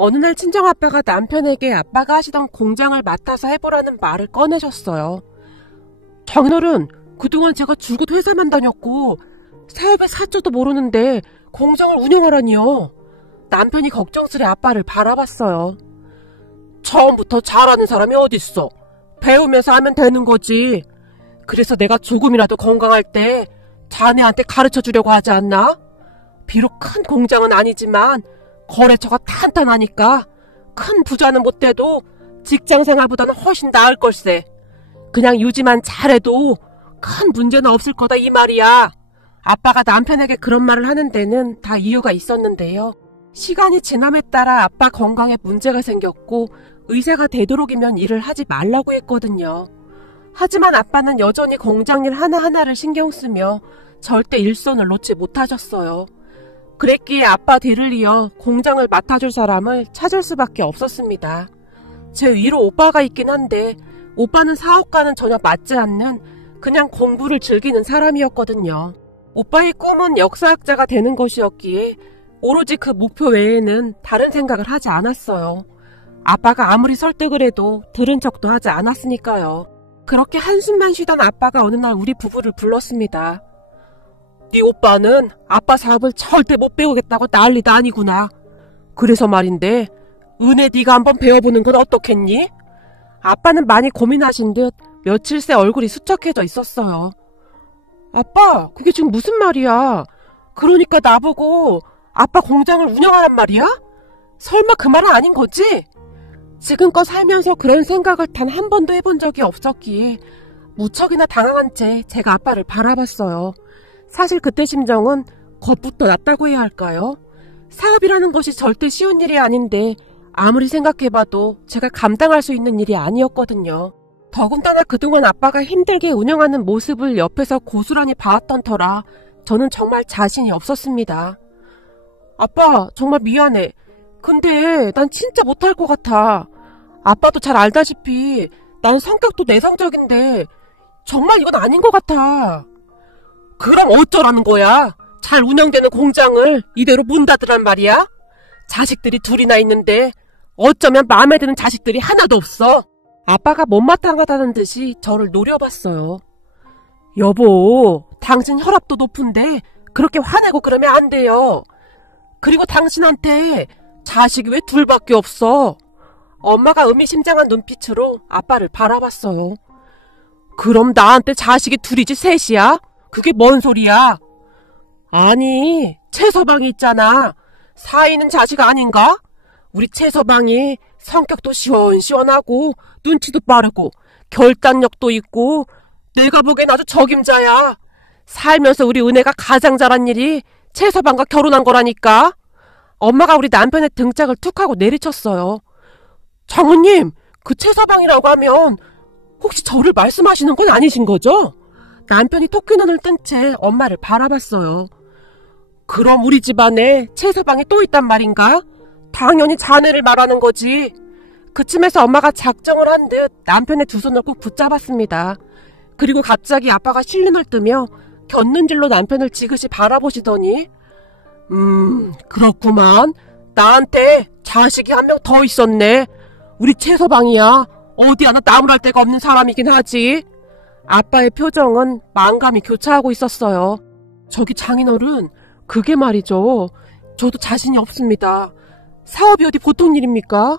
어느 날 친정아빠가 남편에게 아빠가 하시던 공장을 맡아서 해보라는 말을 꺼내셨어요. 장인어른, 그동안 제가 줄곧 회사만 다녔고 사업의 사조도 모르는데 공장을 운영하라니요. 남편이 걱정스레 아빠를 바라봤어요. 처음부터 잘하는 사람이 어딨어. 배우면서 하면 되는 거지. 그래서 내가 조금이라도 건강할 때 자네한테 가르쳐 주려고 하지 않나? 비록 큰 공장은 아니지만 거래처가 탄탄하니까 큰 부자는 못 돼도 직장 생활보다는 훨씬 나을 걸세. 그냥 유지만 잘해도 큰 문제는 없을 거다 이 말이야. 아빠가 남편에게 그런 말을 하는 데는 다 이유가 있었는데요. 시간이 지남에 따라 아빠 건강에 문제가 생겼고 의사가 되도록이면 일을 하지 말라고 했거든요. 하지만 아빠는 여전히 공장일 하나하나를 신경 쓰며 절대 일손을 놓지 못하셨어요. 그랬기에 아빠 뒤를 이어 공장을 맡아줄 사람을 찾을 수밖에 없었습니다. 제 위로 오빠가 있긴 한데 오빠는 사업과는 전혀 맞지 않는 그냥 공부를 즐기는 사람이었거든요. 오빠의 꿈은 역사학자가 되는 것이었기에 오로지 그 목표 외에는 다른 생각을 하지 않았어요. 아빠가 아무리 설득을 해도 들은 척도 하지 않았으니까요. 그렇게 한숨만 쉬던 아빠가 어느 날 우리 부부를 불렀습니다. 네 오빠는 아빠 사업을 절대 못 배우겠다고 난리도 아니구나. 그래서 말인데 은혜 네가 한번 배워보는 건 어떻겠니? 아빠는 많이 고민하신 듯 며칠 새 얼굴이 수척해져 있었어요. 아빠, 그게 지금 무슨 말이야? 그러니까 나보고 아빠 공장을 운영하란 말이야? 설마 그 말은 아닌 거지? 지금껏 살면서 그런 생각을 단 한 번도 해본 적이 없었기에 무척이나 당황한 채 제가 아빠를 바라봤어요. 사실 그때 심정은 겁부터 났다고 해야 할까요? 사업이라는 것이 절대 쉬운 일이 아닌데 아무리 생각해봐도 제가 감당할 수 있는 일이 아니었거든요. 더군다나 그동안 아빠가 힘들게 운영하는 모습을 옆에서 고스란히 봐왔던 터라 저는 정말 자신이 없었습니다. 아빠, 정말 미안해. 근데 난 진짜 못할 것 같아. 아빠도 잘 알다시피 난 성격도 내성적인데 정말 이건 아닌 것 같아. 그럼 어쩌라는 거야? 잘 운영되는 공장을 이대로 문 닫으란 말이야? 자식들이 둘이나 있는데 어쩌면 마음에 드는 자식들이 하나도 없어. 아빠가 못마땅하다는 듯이 저를 노려봤어요. 여보, 당신 혈압도 높은데 그렇게 화내고 그러면 안 돼요. 그리고 당신한테 자식이 왜 둘밖에 없어? 엄마가 의미심장한 눈빛으로 아빠를 바라봤어요. 그럼 나한테 자식이 둘이지 셋이야? 그게 뭔 소리야? 아니, 최서방이 있잖아. 사이는 자식 아닌가? 우리 최서방이 성격도 시원시원하고 눈치도 빠르고 결단력도 있고 내가 보기엔 아주 적임자야. 살면서 우리 은혜가 가장 잘한 일이 최서방과 결혼한 거라니까. 엄마가 우리 남편의 등짝을 툭 하고 내리쳤어요. 장모님, 그 최서방이라고 하면 혹시 저를 말씀하시는 건 아니신 거죠? 남편이 토끼눈을 뜬 채 엄마를 바라봤어요. 그럼 우리 집안에 최서방이 또 있단 말인가? 당연히 자네를 말하는 거지. 그쯤에서 엄마가 작정을 한 듯 남편의 두 손을 꼭 붙잡았습니다. 그리고 갑자기 아빠가 실눈을 뜨며 곁눈질로 남편을 지그시 바라보시더니 그렇구만. 나한테 자식이 한 명 더 있었네. 우리 최서방이야. 어디 하나 나무랄 데가 없는 사람이긴 하지. 아빠의 표정은 만감이 교차하고 있었어요. 저기 장인어른, 그게 말이죠. 저도 자신이 없습니다. 사업이 어디 보통 일입니까?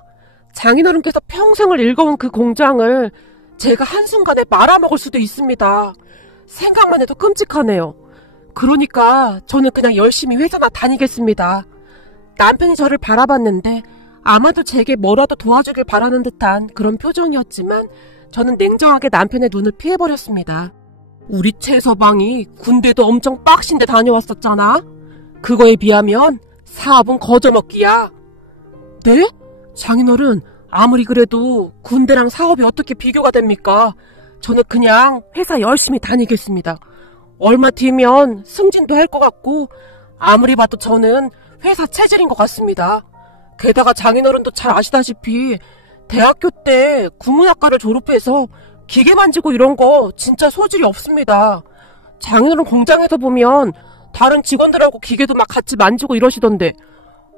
장인어른께서 평생을 일궈온 그 공장을 제가 한순간에 말아먹을 수도 있습니다. 생각만 해도 끔찍하네요. 그러니까 저는 그냥 열심히 회사나 다니겠습니다. 남편이 저를 바라봤는데 아마도 제게 뭐라도 도와주길 바라는 듯한 그런 표정이었지만 저는 냉정하게 남편의 눈을 피해버렸습니다. 우리 최서방이 군대도 엄청 빡신데 다녀왔었잖아. 그거에 비하면 사업은 거저먹기야. 네? 장인어른, 아무리 그래도 군대랑 사업이 어떻게 비교가 됩니까? 저는 그냥 회사 열심히 다니겠습니다. 얼마 뒤면 승진도 할 것 같고 아무리 봐도 저는 회사 체질인 것 같습니다. 게다가 장인어른도 잘 아시다시피 대학교 때 국문학과를 졸업해서 기계 만지고 이런 거 진짜 소질이 없습니다. 장인어른 공장에서 보면 다른 직원들하고 기계도 막 같이 만지고 이러시던데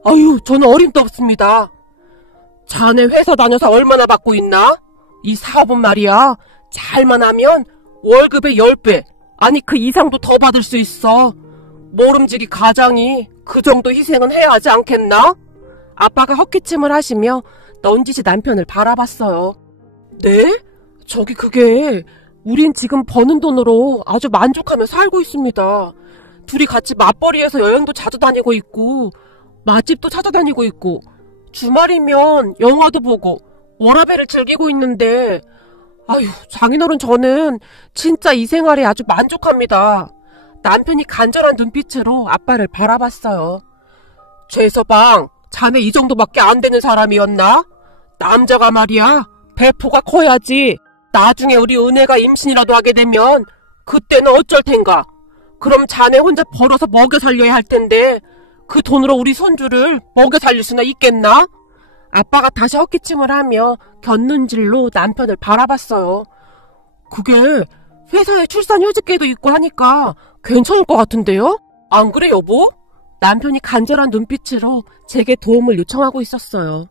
아유, 저는 어림도 없습니다. 자네 회사 다녀서 얼마나 받고 있나? 이 사업은 말이야, 잘만 하면 월급의 10배, 아니 그 이상도 더 받을 수 있어. 모름지기 가장이 그 정도 희생은 해야 하지 않겠나? 아빠가 헛기침을 하시며 넌지시 남편을 바라봤어요. 네? 저기 그게 우린 지금 버는 돈으로 아주 만족하며 살고 있습니다. 둘이 같이 맞벌이해서 여행도 자주 다니고 있고 맛집도 찾아다니고 있고 주말이면 영화도 보고 워라밸을 즐기고 있는데 아유, 장인어른 저는 진짜 이 생활에 아주 만족합니다. 남편이 간절한 눈빛으로 아빠를 바라봤어요. 최서방, 자네 이 정도밖에 안 되는 사람이었나? 남자가 말이야, 배포가 커야지. 나중에 우리 은혜가 임신이라도 하게 되면 그때는 어쩔 텐가? 그럼 자네 혼자 벌어서 먹여 살려야 할 텐데 그 돈으로 우리 손주를 먹여 살릴 수나 있겠나? 아빠가 다시 헛기침을 하며 곁눈질로 남편을 바라봤어요. 그게 회사에 출산휴직계도 있고 하니까 괜찮을 것 같은데요? 안 그래 여보? 남편이 간절한 눈빛으로 제게 도움을 요청하고 있었어요.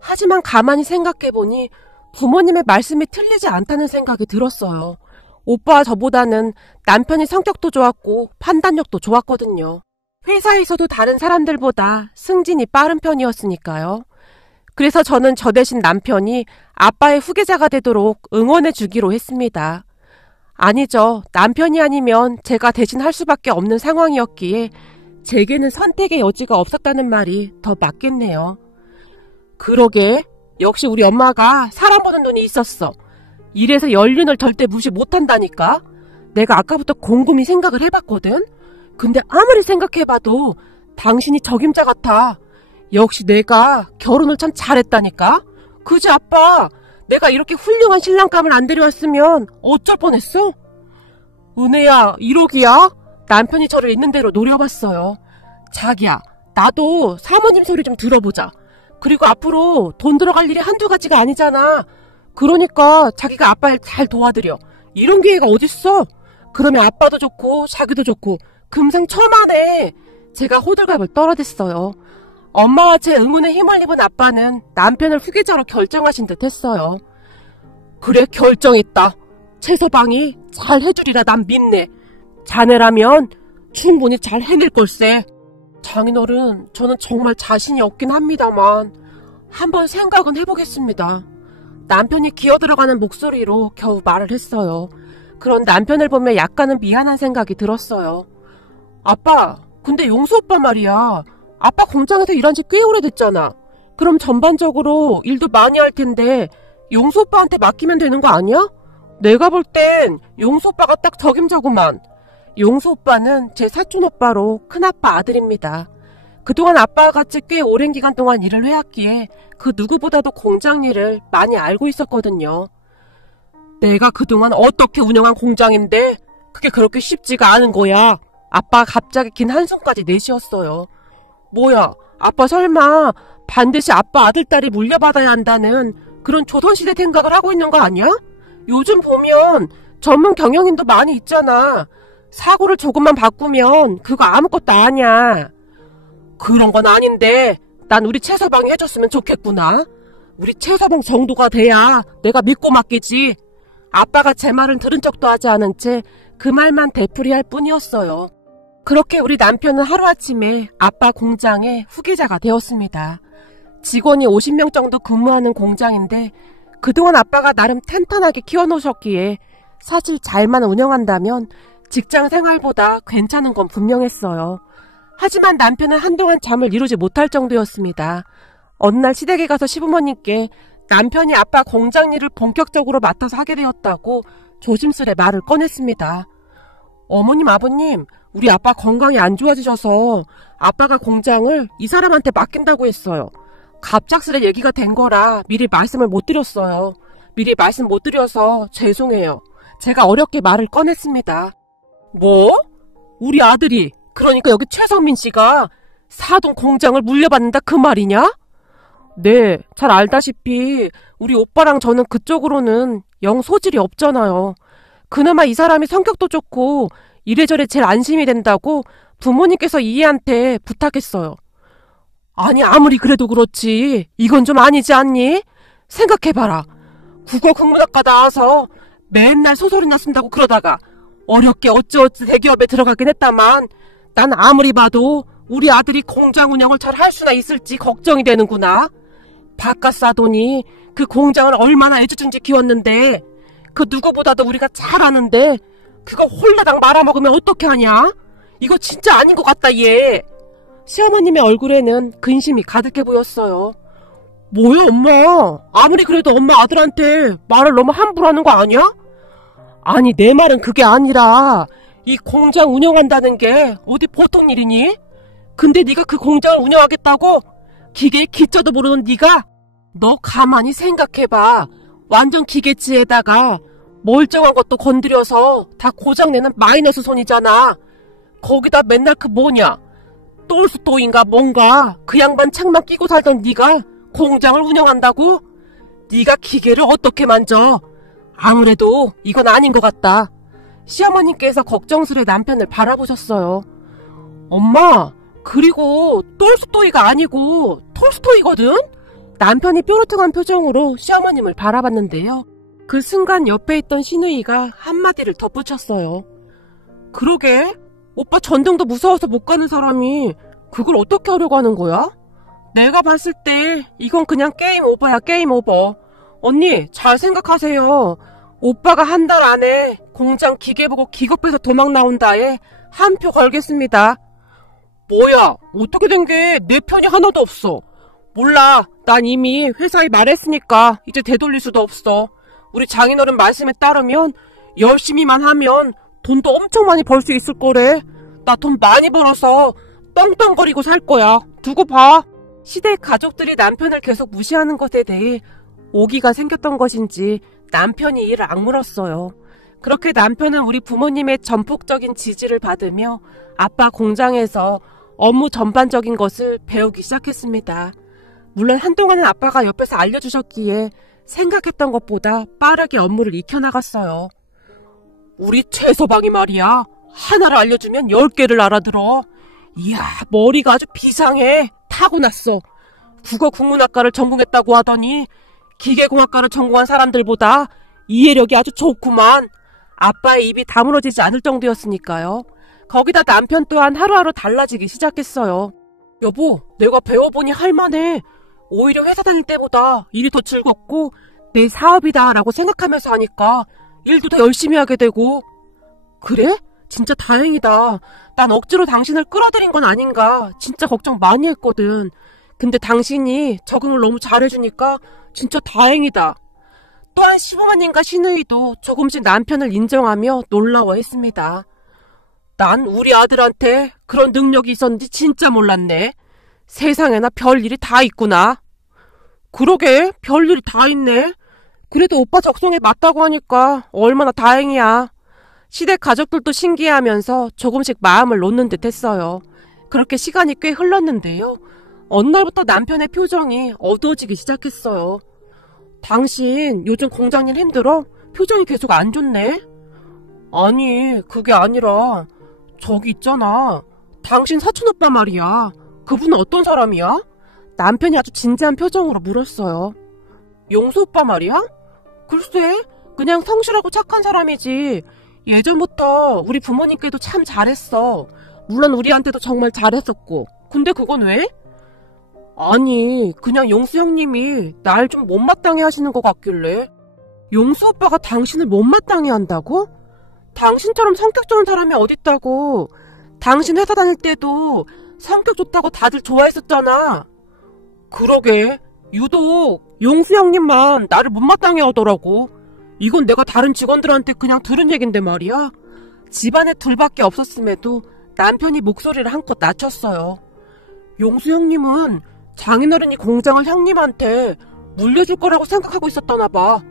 하지만 가만히 생각해보니 부모님의 말씀이 틀리지 않다는 생각이 들었어요. 오빠와 저보다는 남편이 성격도 좋았고 판단력도 좋았거든요. 회사에서도 다른 사람들보다 승진이 빠른 편이었으니까요. 그래서 저는 저 대신 남편이 아빠의 후계자가 되도록 응원해 주기로 했습니다. 아니죠. 남편이 아니면 제가 대신 할 수밖에 없는 상황이었기에 제게는 선택의 여지가 없었다는 말이 더 맞겠네요. 그러게, 역시 우리 엄마가 사람 보는 눈이 있었어. 이래서 연륜을 절대 무시 못한다니까. 내가 아까부터 곰곰이 생각을 해봤거든. 근데 아무리 생각해봐도 당신이 적임자 같아. 역시 내가 결혼을 참 잘했다니까. 그지 아빠? 내가 이렇게 훌륭한 신랑감을 안 데려왔으면 어쩔 뻔했어? 은혜야, 1억이야? 남편이 저를 있는 대로 노려봤어요. 자기야, 나도 사모님 소리 좀 들어보자. 그리고 앞으로 돈 들어갈 일이 한두 가지가 아니잖아. 그러니까 자기가 아빠를 잘 도와드려. 이런 기회가 어딨어? 그러면 아빠도 좋고 자기도 좋고 금상첨화네. 제가 호들갑을 떨어댔어요. 엄마와 제 응원에 힘을 입은 아빠는 남편을 후계자로 결정하신 듯 했어요. 그래, 결정했다. 최서방이 잘 해주리라 난 믿네. 자네라면 충분히 잘 해낼 걸세. 장인어른, 저는 정말 자신이 없긴 합니다만 한번 생각은 해보겠습니다. 남편이 기어들어가는 목소리로 겨우 말을 했어요. 그런 남편을 보며 약간은 미안한 생각이 들었어요. 아빠, 근데 용수 오빠 말이야. 아빠 공장에서 일한 지 꽤 오래됐잖아. 그럼 전반적으로 일도 많이 할 텐데 용수 오빠한테 맡기면 되는 거 아니야? 내가 볼 땐 용수 오빠가 딱 적임자구만. 용수 오빠는 제 사촌 오빠로 큰아빠 아들입니다. 그동안 아빠와 같이 꽤 오랜 기간 동안 일을 해왔기에 그 누구보다도 공장 일을 많이 알고 있었거든요. 내가 그동안 어떻게 운영한 공장인데 그게 그렇게 쉽지가 않은 거야. 아빠가 갑자기 긴 한숨까지 내쉬었어요. 뭐야, 아빠 설마 반드시 아빠 아들딸이 물려받아야 한다는 그런 조선시대 생각을 하고 있는 거 아니야? 요즘 보면 전문 경영인도 많이 있잖아. 사고를 조금만 바꾸면 그거 아무것도 아니야. 그런 건 아닌데 난 우리 최서방이 해줬으면 좋겠구나. 우리 최서방 정도가 돼야 내가 믿고 맡기지. 아빠가 제 말을 들은 척도 하지 않은 채 그 말만 되풀이할 뿐이었어요. 그렇게 우리 남편은 하루아침에 아빠 공장의 후계자가 되었습니다. 직원이 50명 정도 근무하는 공장인데 그동안 아빠가 나름 탄탄하게 키워놓으셨기에 사실 잘만 운영한다면 직장 생활보다 괜찮은 건 분명했어요. 하지만 남편은 한동안 잠을 이루지 못할 정도였습니다. 어느 날 시댁에 가서 시부모님께 남편이 아빠 공장 일을 본격적으로 맡아서 하게 되었다고 조심스레 말을 꺼냈습니다. 어머님, 아버님, 우리 아빠 건강이 안 좋아지셔서 아빠가 공장을 이 사람한테 맡긴다고 했어요. 갑작스레 얘기가 된 거라 미리 말씀을 못 드렸어요. 미리 말씀 못 드려서 죄송해요. 제가 어렵게 말을 꺼냈습니다. 뭐? 우리 아들이, 그러니까 여기 최성민 씨가 사돈 공장을 물려받는다 그 말이냐? 네, 잘 알다시피 우리 오빠랑 저는 그쪽으로는 영 소질이 없잖아요. 그나마 이 사람이 성격도 좋고 이래저래 제일 안심이 된다고 부모님께서 이해한테 부탁했어요. 아니, 아무리 그래도 그렇지. 이건 좀 아니지 않니? 생각해봐라. 국어 국문학과 나와서 맨날 소설이나 쓴다고 그러다가 어렵게 어찌어찌 대기업에 들어가긴 했다만 난 아무리 봐도 우리 아들이 공장 운영을 잘 할 수나 있을지 걱정이 되는구나. 바깥 사돈이 그 공장을 얼마나 애지중지 키웠는데 그 누구보다도 우리가 잘 아는데 그거 홀라당 말아먹으면 어떻게 하냐? 이거 진짜 아닌 것 같다 얘. 시어머님의 얼굴에는 근심이 가득해 보였어요. 뭐야 엄마? 아무리 그래도 엄마 아들한테 말을 너무 함부로 하는 거 아니야? 아니 내 말은 그게 아니라 이 공장 운영한다는 게 어디 보통 일이니? 근데 네가 그 공장을 운영하겠다고? 기계의 기자도 모르는 네가? 너 가만히 생각해봐. 완전 기계치에다가 멀쩡한 것도 건드려서 다 고장내는 마이너스 손이잖아. 거기다 맨날 그 뭐냐 똘스토인가 뭔가 그 양반 책만 끼고 살던 네가 공장을 운영한다고? 네가 기계를 어떻게 만져? 아무래도 이건 아닌 것 같다. 시어머님께서 걱정스레 남편을 바라보셨어요. 엄마, 그리고 똘스토이가 아니고 톨스토이거든? 남편이 뾰루퉁한 표정으로 시어머님을 바라봤는데요. 그 순간 옆에 있던 시누이가 한마디를 덧붙였어요. 그러게, 오빠 전등도 무서워서 못 가는 사람이 그걸 어떻게 하려고 하는 거야? 내가 봤을 때 이건 그냥 게임 오버야, 게임 오버. 언니, 잘 생각하세요. 오빠가 한 달 안에 공장 기계 보고 기겁해서 도망 나온다에 한 표 걸겠습니다. 뭐야, 어떻게 된 게 내 편이 하나도 없어. 몰라, 난 이미 회사에 말했으니까 이제 되돌릴 수도 없어. 우리 장인어른 말씀에 따르면 열심히만 하면 돈도 엄청 많이 벌 수 있을 거래. 나 돈 많이 벌어서 떵떵거리고 살 거야. 두고 봐. 시댁 가족들이 남편을 계속 무시하는 것에 대해 오기가 생겼던 것인지 남편이 이를 악물었어요. 그렇게 남편은 우리 부모님의 전폭적인 지지를 받으며 아빠 공장에서 업무 전반적인 것을 배우기 시작했습니다. 물론 한동안은 아빠가 옆에서 알려주셨기에 생각했던 것보다 빠르게 업무를 익혀나갔어요. 우리 최서방이 말이야. 하나를 알려주면 10개를 알아들어. 이야, 머리가 아주 비상해. 타고났어. 국어 국문학과를 전공했다고 하더니 기계공학과를 전공한 사람들보다 이해력이 아주 좋구만. 아빠의 입이 다물어지지 않을 정도였으니까요. 거기다 남편 또한 하루하루 달라지기 시작했어요. 여보, 내가 배워보니 할만해. 오히려 회사 다닐 때보다 일이 더 즐겁고 내 사업이다 라고 생각하면서 하니까 일도 더 열심히 하게 되고. 그래? 진짜 다행이다. 난 억지로 당신을 끌어들인 건 아닌가 진짜 걱정 많이 했거든. 근데 당신이 적응을 너무 잘해주니까 진짜 다행이다. 또한 시부모님과 시누이도 조금씩 남편을 인정하며 놀라워했습니다. 난 우리 아들한테 그런 능력이 있었는지 진짜 몰랐네. 세상에나 별일이 다 있구나. 그러게, 별일이 다 있네. 그래도 오빠 적성에 맞다고 하니까 얼마나 다행이야. 시댁 가족들도 신기해하면서 조금씩 마음을 놓는 듯 했어요. 그렇게 시간이 꽤 흘렀는데요. 어느 날부터 남편의 표정이 어두워지기 시작했어요. 당신 요즘 공장일 힘들어? 표정이 계속 안 좋네? 아니, 그게 아니라 저기 있잖아. 당신 사촌오빠 말이야. 그분은 어떤 사람이야? 남편이 아주 진지한 표정으로 물었어요. 용수 오빠 말이야? 글쎄, 그냥 성실하고 착한 사람이지. 예전부터 우리 부모님께도 참 잘했어. 물론 우리한테도 정말 잘했었고. 근데 그건 왜? 아니, 그냥 용수 형님이 날 좀 못마땅해 하시는 것 같길래. 용수 오빠가 당신을 못마땅해 한다고? 당신처럼 성격 좋은 사람이 어딨다고. 당신 회사 다닐 때도 성격 좋다고 다들 좋아했었잖아. 그러게, 유독 용수 형님만 나를 못마땅해 하더라고. 이건 내가 다른 직원들한테 그냥 들은 얘긴데 말이야. 집안에 둘밖에 없었음에도 남편이 목소리를 한껏 낮췄어요. 용수 형님은 장인어른이 공장을 형님한테 물려줄 거라고 생각하고 있었다나 봐.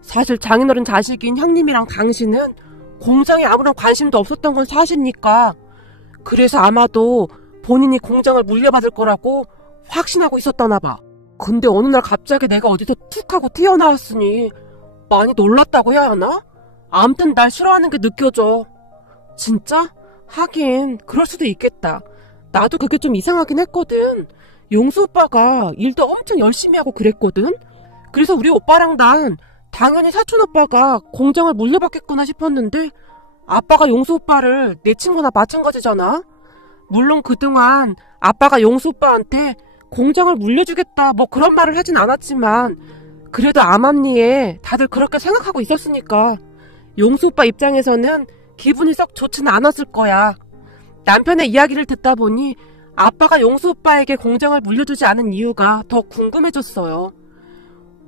사실 장인어른 자식인 형님이랑 당신은 공장에 아무런 관심도 없었던 건 사실이니까. 그래서 아마도 본인이 공장을 물려받을 거라고 확신하고 있었다나 봐. 근데 어느 날 갑자기 내가 어디서 툭 하고 튀어나왔으니 많이 놀랐다고 해야 하나? 아무튼 날 싫어하는 게 느껴져. 진짜? 하긴 그럴 수도 있겠다. 나도 그게 좀 이상하긴 했거든. 용수 오빠가 일도 엄청 열심히 하고 그랬거든? 그래서 우리 오빠랑 난 당연히 사촌 오빠가 공장을 물려받겠구나 싶었는데 아빠가 용수 오빠를 내 친구나 마찬가지잖아? 물론 그동안 아빠가 용수 오빠한테 공장을 물려주겠다 뭐 그런 말을 하진 않았지만 그래도 암암리에 다들 그렇게 생각하고 있었으니까 용수 오빠 입장에서는 기분이 썩 좋지는 않았을 거야. 남편의 이야기를 듣다 보니 아빠가 용수 오빠에게 공장을 물려주지 않은 이유가 더 궁금해졌어요.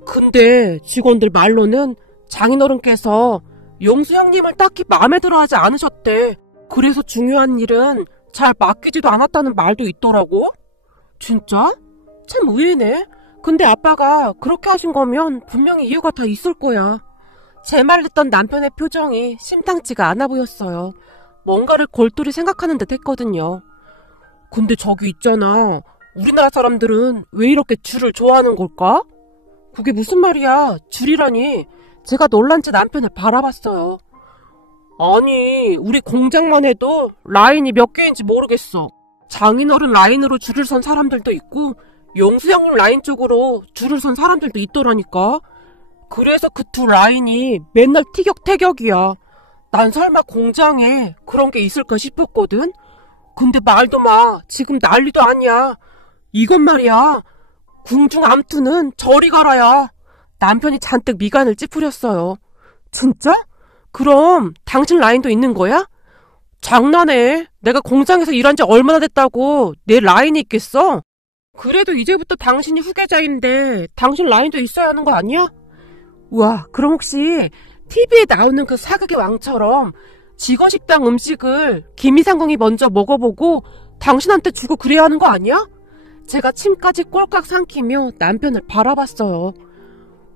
근데 직원들 말로는 장인어른께서 용수 형님을 딱히 마음에 들어하지 않으셨대. 그래서 중요한 일은 잘 맡기지도 않았다는 말도 있더라고. 진짜? 참 의외네. 근데 아빠가 그렇게 하신 거면 분명히 이유가 다 있을 거야. 제 말 듣던 남편의 표정이 심상치가 않아 보였어요. 뭔가를 골똘히 생각하는 듯 했거든요. 근데 저기 있잖아. 우리나라 사람들은 왜 이렇게 쥐를 좋아하는 걸까? 그게 무슨 말이야? 쥐라니. 제가 놀란 채 남편을 바라봤어요. 아니, 우리 공장만 해도 라인이 몇 개인지 모르겠어. 장인어른 라인으로 줄을 선 사람들도 있고 용수 형님 라인 쪽으로 줄을 선 사람들도 있더라니까. 그래서 그 두 라인이 맨날 티격태격이야. 난 설마 공장에 그런 게 있을까 싶었거든. 근데 말도 마. 지금 난리도 아니야. 이건 말이야. 궁중 암투는 저리 가라야. 남편이 잔뜩 미간을 찌푸렸어요. 진짜? 그럼 당신 라인도 있는 거야? 장난해. 내가 공장에서 일한 지 얼마나 됐다고 내 라인이 있겠어? 그래도 이제부터 당신이 후계자인데 당신 라인도 있어야 하는 거 아니야? 우와, 그럼 혹시 TV에 나오는 그 사극의 왕처럼 직원 식당 음식을 김이상궁이 먼저 먹어보고 당신한테 주고 그래야 하는 거 아니야? 제가 침까지 꼴깍 삼키며 남편을 바라봤어요.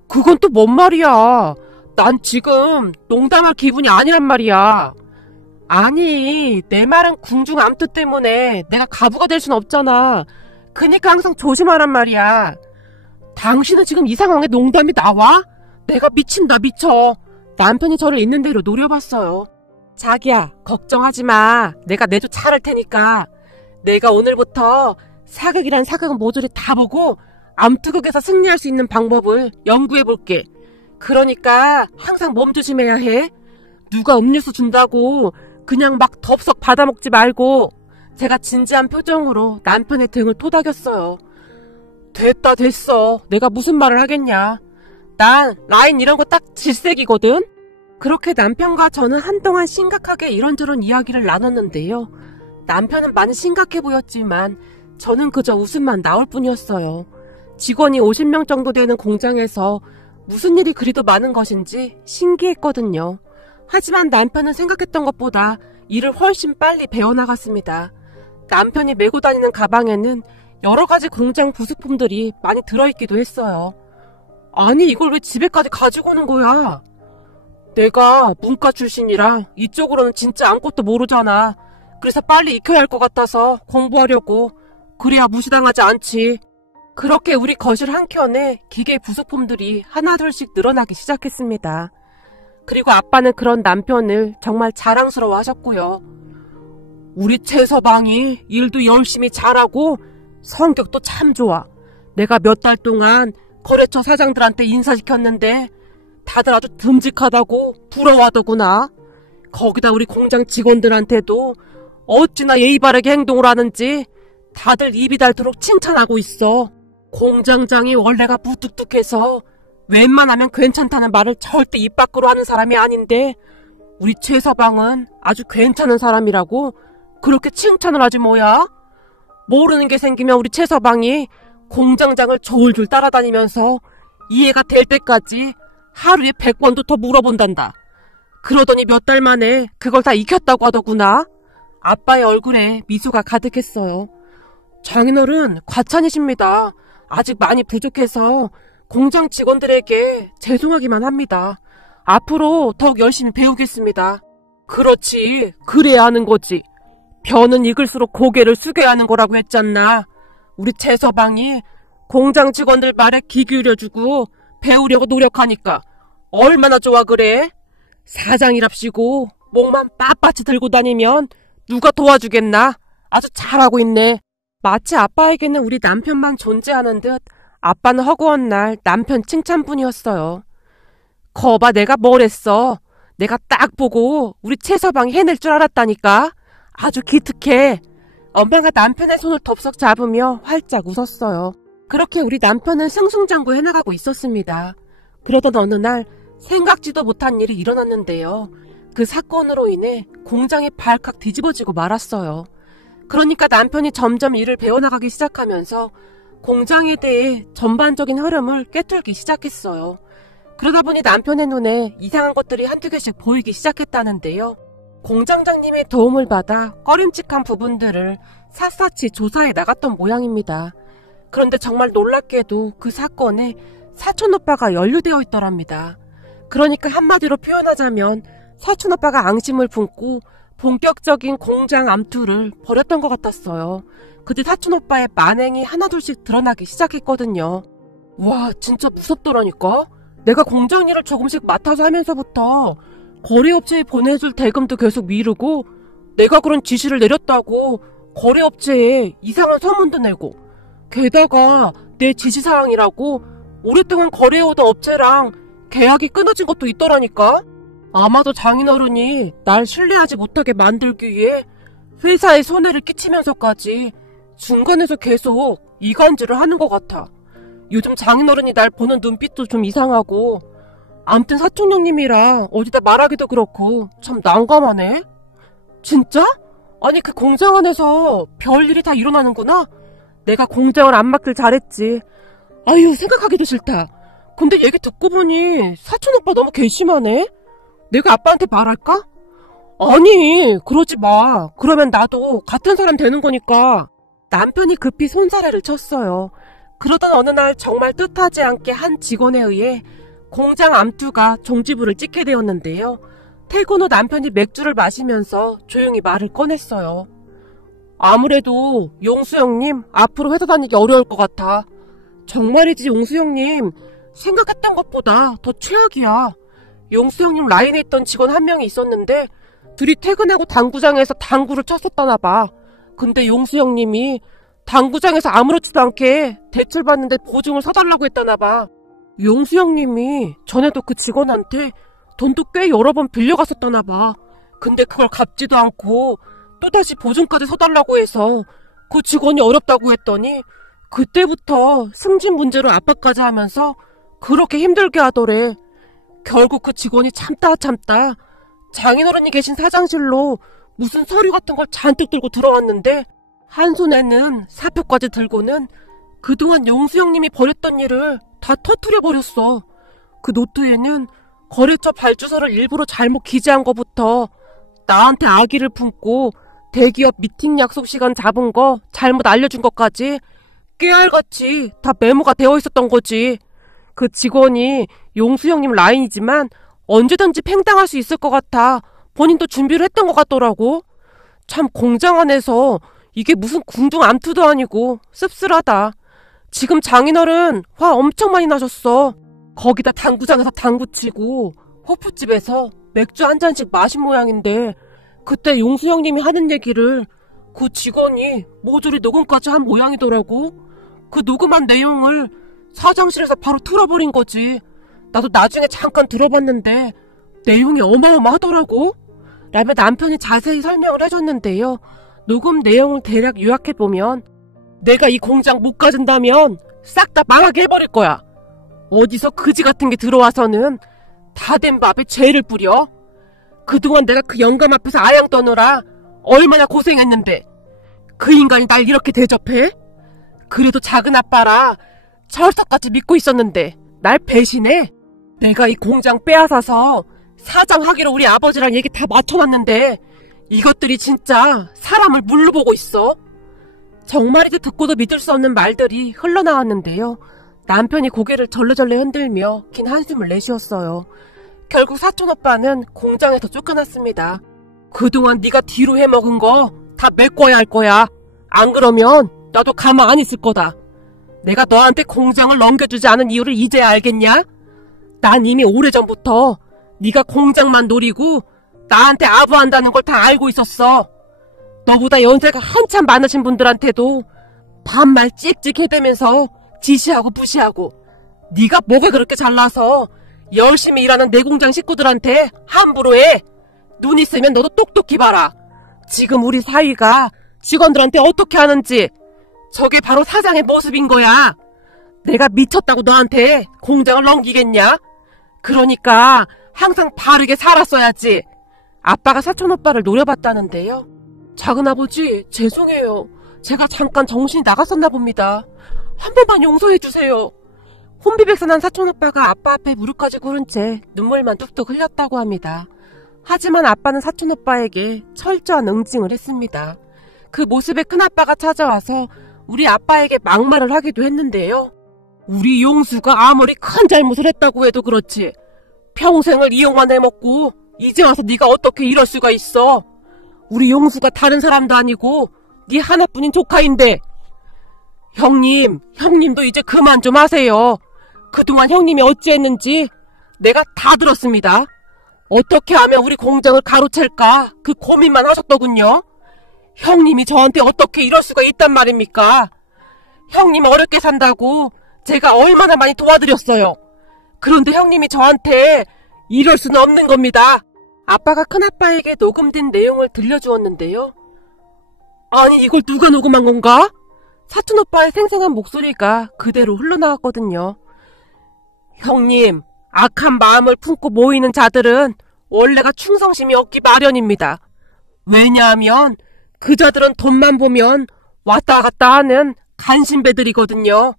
그건 또 뭔 말이야. 난 지금 농담할 기분이 아니란 말이야. 아니, 내 말은 궁중 암투 때문에 내가 가부가 될 순 없잖아. 그니까 항상 조심하란 말이야. 당신은 지금 이 상황에 농담이 나와? 내가 미친다 미쳐. 남편이 저를 있는 대로 노려봤어요. 자기야, 걱정하지 마. 내가 내조 잘할 테니까. 내가 오늘부터 사극이란 사극은 모조리 다 보고 암투극에서 승리할 수 있는 방법을 연구해볼게. 그러니까 항상 몸조심해야 해. 누가 음료수 준다고 그냥 막 덥석 받아먹지 말고. 제가 진지한 표정으로 남편의 등을 토닥였어요. 됐다 됐어. 내가 무슨 말을 하겠냐. 난 라인 이런 거 딱 질색이거든. 그렇게 남편과 저는 한동안 심각하게 이런저런 이야기를 나눴는데요. 남편은 많이 심각해 보였지만 저는 그저 웃음만 나올 뿐이었어요. 직원이 50명 정도 되는 공장에서 무슨 일이 그리도 많은 것인지 신기했거든요. 하지만 남편은 생각했던 것보다 일을 훨씬 빨리 배워나갔습니다. 남편이 메고 다니는 가방에는 여러 가지 공장 부속품들이 많이 들어있기도 했어요. 아니, 이걸 왜 집에까지 가지고 오는 거야? 내가 문과 출신이라 이쪽으로는 진짜 아무것도 모르잖아. 그래서 빨리 익혀야 할 것 같아서 공부하려고. 그래야 무시당하지 않지. 그렇게 우리 거실 한켠에 기계 부속품들이 하나둘씩 늘어나기 시작했습니다. 그리고 아빠는 그런 남편을 정말 자랑스러워 하셨고요. 우리 최서방이 일도 열심히 잘하고 성격도 참 좋아. 내가 몇 달 동안 거래처 사장들한테 인사시켰는데 다들 아주 듬직하다고 부러워하더구나. 거기다 우리 공장 직원들한테도 어찌나 예의 바르게 행동을 하는지 다들 입이 닳도록 칭찬하고 있어. 공장장이 원래가 무뚝뚝해서 웬만하면 괜찮다는 말을 절대 입 밖으로 하는 사람이 아닌데 우리 최서방은 아주 괜찮은 사람이라고 그렇게 칭찬을 하지 뭐야. 모르는 게 생기면 우리 최서방이 공장장을 졸졸 따라다니면서 이해가 될 때까지 하루에 100번도 더 물어본단다. 그러더니 몇 달 만에 그걸 다 익혔다고 하더구나. 아빠의 얼굴에 미소가 가득했어요. 장인어른 과찬이십니다. 아직 많이 부족해서 공장 직원들에게 죄송하기만 합니다. 앞으로 더욱 열심히 배우겠습니다. 그렇지, 그래야 하는 거지. 벼는 익을수록 고개를 숙여야 하는 거라고 했잖나. 우리 최서방이 공장 직원들 말에 귀 기울여주고 배우려고 노력하니까 얼마나 좋아 그래? 사장이랍시고 목만 빳빳이 들고 다니면 누가 도와주겠나? 아주 잘하고 있네. 마치 아빠에게는 우리 남편만 존재하는 듯 아빠는 허구한 날 남편 칭찬뿐이었어요. 거봐 내가 뭘 했어. 내가 딱 보고 우리 최서방이 해낼 줄 알았다니까. 아주 기특해. 엄마가 남편의 손을 덥석 잡으며 활짝 웃었어요. 그렇게 우리 남편은 승승장구 해나가고 있었습니다. 그러던 어느 날 생각지도 못한 일이 일어났는데요. 그 사건으로 인해 공장이 발칵 뒤집어지고 말았어요. 그러니까 남편이 점점 일을 배워나가기 시작하면서 공장에 대해 전반적인 흐름을 꿰뚫기 시작했어요. 그러다 보니 남편의 눈에 이상한 것들이 한두 개씩 보이기 시작했다는데요. 공장장님의 도움을 받아 꺼림칙한 부분들을 샅샅이 조사해 나갔던 모양입니다. 그런데 정말 놀랍게도 그 사건에 사촌오빠가 연루되어 있더랍니다. 그러니까 한마디로 표현하자면 사촌오빠가 앙심을 품고 본격적인 공장 암투를 벌였던 것 같았어요. 그때 사촌오빠의 만행이 하나둘씩 드러나기 시작했거든요. 와 진짜 무섭더라니까. 내가 공장 일을 조금씩 맡아서 하면서부터 거래업체에 보내줄 대금도 계속 미루고 내가 그런 지시를 내렸다고 거래업체에 이상한 소문도 내고 게다가 내 지시사항이라고 오랫동안 거래해오던 업체랑 계약이 끊어진 것도 있더라니까. 아마도 장인어른이 날 신뢰하지 못하게 만들기 위해 회사에 손해를 끼치면서까지 중간에서 계속 이간질을 하는 것 같아. 요즘 장인어른이 날 보는 눈빛도 좀 이상하고 암튼 사촌형님이랑 어디다 말하기도 그렇고 참 난감하네. 진짜? 아니 그 공장 안에서 별일이 다 일어나는구나. 내가 공장을 안 맡길 잘했지. 아유 생각하기도 싫다. 근데 얘기 듣고 보니 사촌오빠 너무 괘씸하네. 내가 아빠한테 말할까? 아니 그러지 마. 그러면 나도 같은 사람 되는 거니까. 남편이 급히 손사래를 쳤어요. 그러던 어느 날 정말 뜻하지 않게 한 직원에 의해 공장 암투가 종지부를 찍게 되었는데요. 퇴근 후 남편이 맥주를 마시면서 조용히 말을 꺼냈어요. 아무래도 용수 형님 앞으로 회사 다니기 어려울 것 같아. 정말이지 용수 형님. 생각했던 것보다 더 최악이야. 용수 형님 라인에 있던 직원 한 명이 있었는데 둘이 퇴근하고 당구장에서 당구를 쳤었다나 봐. 근데 용수 형님이 당구장에서 아무렇지도 않게 대출받는데 보증을 서달라고 했다나 봐. 용수 형님이 전에도 그 직원한테 돈도 꽤 여러 번 빌려갔었다나 봐. 근데 그걸 갚지도 않고 또다시 보증까지 서달라고 해서 그 직원이 어렵다고 했더니 그때부터 승진 문제로 압박까지 하면서 그렇게 힘들게 하더래. 결국 그 직원이 참다 장인어른이 계신 사장실로 무슨 서류 같은 걸 잔뜩 들고 들어왔는데 한 손에는 사표까지 들고는 그동안 용수 형님이 벌였던 일을 다 터뜨려버렸어. 그 노트에는 거래처 발주서를 일부러 잘못 기재한 거부터 나한테 악의를 품고 대기업 미팅 약속 시간 잡은 거 잘못 알려준 것까지 깨알같이 다 메모가 되어 있었던 거지. 그 직원이 용수 형님 라인이지만 언제든지 팽당할 수 있을 것 같아 본인도 준비를 했던 것 같더라고. 참 공장 안에서 이게 무슨 궁중 암투도 아니고 씁쓸하다. 지금 장인어른 화 엄청 많이 나셨어. 거기다 당구장에서 당구 치고 호프집에서 맥주 한 잔씩 마신 모양인데 그때 용수 형님이 하는 얘기를 그 직원이 모조리 녹음까지 한 모양이더라고. 그 녹음한 내용을 사장실에서 바로 틀어버린 거지. 나도 나중에 잠깐 들어봤는데 내용이 어마어마하더라고. 라며 남편이 자세히 설명을 해줬는데요. 녹음 내용을 대략 요약해보면 내가 이 공장 못 가진다면 싹 다 망하게 해버릴 거야. 어디서 그지 같은 게 들어와서는 다 된 밥에 죄를 뿌려. 그동안 내가 그 영감 앞에서 아양 떠느라 얼마나 고생했는데 그 인간이 날 이렇게 대접해? 그래도 작은 아빠라 철석같이 믿고 있었는데 날 배신해? 내가 이 공장 빼앗아서 사장하기로 우리 아버지랑 얘기 다 맞춰놨는데 이것들이 진짜 사람을 물로 보고 있어? 정말이지 듣고도 믿을 수 없는 말들이 흘러나왔는데요. 남편이 고개를 절레절레 흔들며 긴 한숨을 내쉬었어요. 결국 사촌오빠는 공장에서 쫓겨났습니다. 그동안 네가 뒤로 해먹은 거 다 메꿔야 할 거야. 안 그러면 나도 가만 안 있을 거다. 내가 너한테 공장을 넘겨주지 않은 이유를 이제야 알겠냐? 난 이미 오래전부터 네가 공장만 노리고 나한테 아부한다는 걸 다 알고 있었어. 너보다 연세가 한참 많으신 분들한테도 반말 찍찍 해대면서 지시하고 부시하고 네가 뭐가 그렇게 잘나서 열심히 일하는 내 공장 식구들한테 함부로 해. 눈 있으면 너도 똑똑히 봐라. 지금 우리 사위가 직원들한테 어떻게 하는지 저게 바로 사장의 모습인 거야. 내가 미쳤다고 너한테 공장을 넘기겠냐? 그러니까 항상 바르게 살았어야지. 아빠가 사촌오빠를 노려봤다는데요. 작은아버지, 죄송해요. 제가 잠깐 정신이 나갔었나 봅니다. 한 번만 용서해주세요. 혼비백산한 사촌오빠가 아빠 앞에 무릎까지 꿇은 채 눈물만 뚝뚝 흘렸다고 합니다. 하지만 아빠는 사촌오빠에게 철저한 응징을 했습니다. 그 모습에 큰아빠가 찾아와서 우리 아빠에게 막말을 하기도 했는데요. 우리 용수가 아무리 큰 잘못을 했다고 해도 그렇지 평생을 이용만 해먹고 이제 와서 네가 어떻게 이럴 수가 있어. 우리 용수가 다른 사람도 아니고 네 하나뿐인 조카인데. 형님도 이제 그만 좀 하세요. 그동안 형님이 어찌했는지 내가 다 들었습니다. 어떻게 하면 우리 공장을 가로챌까 그 고민만 하셨더군요. 형님이 저한테 어떻게 이럴 수가 있단 말입니까? 형님 어렵게 산다고 제가 얼마나 많이 도와드렸어요. 그런데 형님이 저한테 이럴 수는 없는 겁니다. 아빠가 큰아빠에게 녹음된 내용을 들려주었는데요. 아니 이걸 누가 녹음한 건가? 사촌오빠의 생생한 목소리가 그대로 흘러나왔거든요. 형님, 악한 마음을 품고 모이는 자들은 원래가 충성심이 없기 마련입니다. 왜냐하면 그 자들은 돈만 보면 왔다 갔다 하는 간신배들이거든요.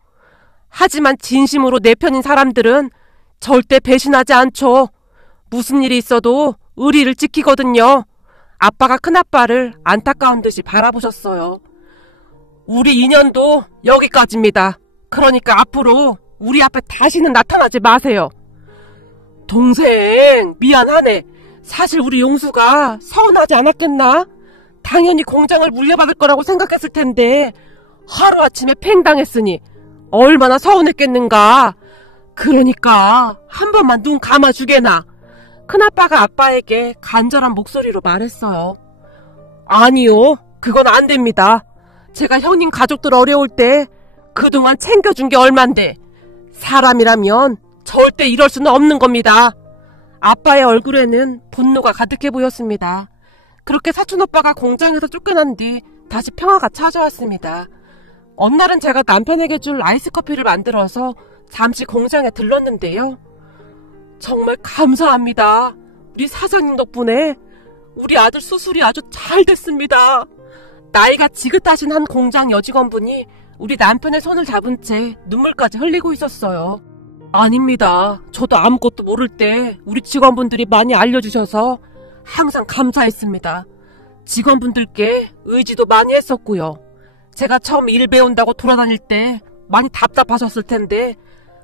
하지만 진심으로 내 편인 사람들은 절대 배신하지 않죠. 무슨 일이 있어도 의리를 지키거든요. 아빠가 큰아빠를 안타까운 듯이 바라보셨어요. 우리 인연도 여기까지입니다. 그러니까 앞으로 우리 앞에 다시는 나타나지 마세요. 동생, 미안하네. 사실 우리 용수가 서운하지 않았겠나? 당연히 공장을 물려받을 거라고 생각했을 텐데 하루아침에 팽당했으니 얼마나 서운했겠는가. 그러니까 한 번만 눈 감아주게나. 큰아빠가 아빠에게 간절한 목소리로 말했어요. 아니요, 그건 안 됩니다. 제가 형님 가족들 어려울 때 그동안 챙겨준 게 얼만데 사람이라면 절대 이럴 수는 없는 겁니다. 아빠의 얼굴에는 분노가 가득해 보였습니다. 그렇게 사촌오빠가 공장에서 쫓겨난 뒤 다시 평화가 찾아왔습니다. 어느 날은 제가 남편에게 줄 아이스커피를 만들어서 잠시 공장에 들렀는데요. 정말 감사합니다. 우리 사장님 덕분에 우리 아들 수술이 아주 잘 됐습니다. 나이가 지긋하신 한 공장 여직원분이 우리 남편의 손을 잡은 채 눈물까지 흘리고 있었어요. 아닙니다. 저도 아무것도 모를 때 우리 직원분들이 많이 알려주셔서 항상 감사했습니다. 직원분들께 의지도 많이 했었고요. 제가 처음 일 배운다고 돌아다닐 때 많이 답답하셨을 텐데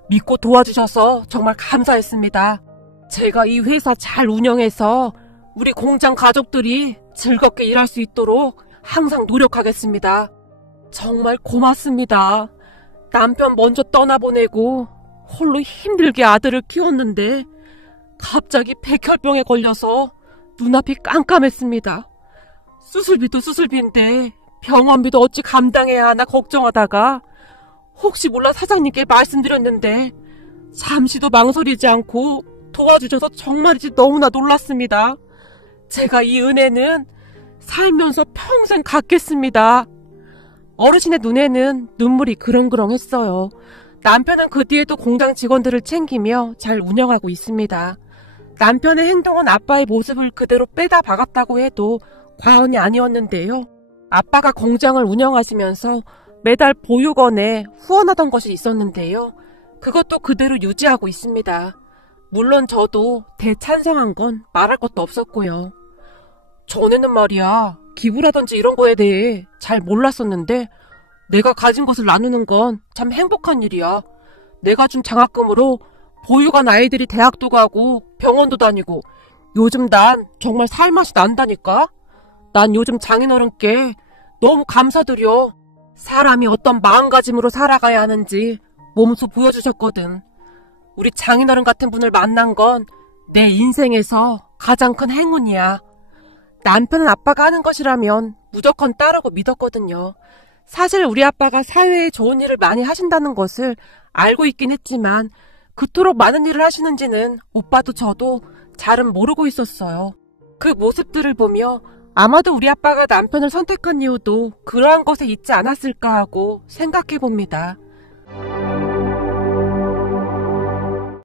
믿고 도와주셔서 정말 감사했습니다. 제가 이 회사 잘 운영해서 우리 공장 가족들이 즐겁게 일할 수 있도록 항상 노력하겠습니다. 정말 고맙습니다. 남편 먼저 떠나보내고 홀로 힘들게 아들을 키웠는데 갑자기 백혈병에 걸려서 눈앞이 깜깜했습니다. 수술비도 수술비인데 병원비도 어찌 감당해야 하나 걱정하다가 혹시 몰라 사장님께 말씀드렸는데 잠시도 망설이지 않고 도와주셔서 정말이지 너무나 놀랐습니다. 제가 이 은혜는 살면서 평생 갚겠습니다. 어르신의 눈에는 눈물이 그렁그렁했어요. 남편은 그 뒤에도 공장 직원들을 챙기며 잘 운영하고 있습니다. 남편의 행동은 아빠의 모습을 그대로 빼다 박았다고 해도 과언이 아니었는데요. 아빠가 공장을 운영하시면서 매달 보육원에 후원하던 것이 있었는데요. 그것도 그대로 유지하고 있습니다. 물론 저도 대찬성한 건 말할 것도 없었고요. 전에는 말이야, 기부라든지 이런 거에 대해 잘 몰랐었는데 내가 가진 것을 나누는 건 참 행복한 일이야. 내가 준 장학금으로 보육원 아이들이 대학도 가고 병원도 다니고 요즘 난 정말 살맛이 난다니까. 난 요즘 장인어른께 너무 감사드려. 사람이 어떤 마음가짐으로 살아가야 하는지 몸소 보여주셨거든. 우리 장인어른 같은 분을 만난 건 내 인생에서 가장 큰 행운이야. 남편은 아빠가 하는 것이라면 무조건 따르고 믿었거든요. 사실 우리 아빠가 사회에 좋은 일을 많이 하신다는 것을 알고 있긴 했지만 그토록 많은 일을 하시는지는 오빠도 저도 잘은 모르고 있었어요. 그 모습들을 보며 아마도 우리 아빠가 남편을 선택한 이유도 그러한 것에 있지 않았을까 하고 생각해 봅니다.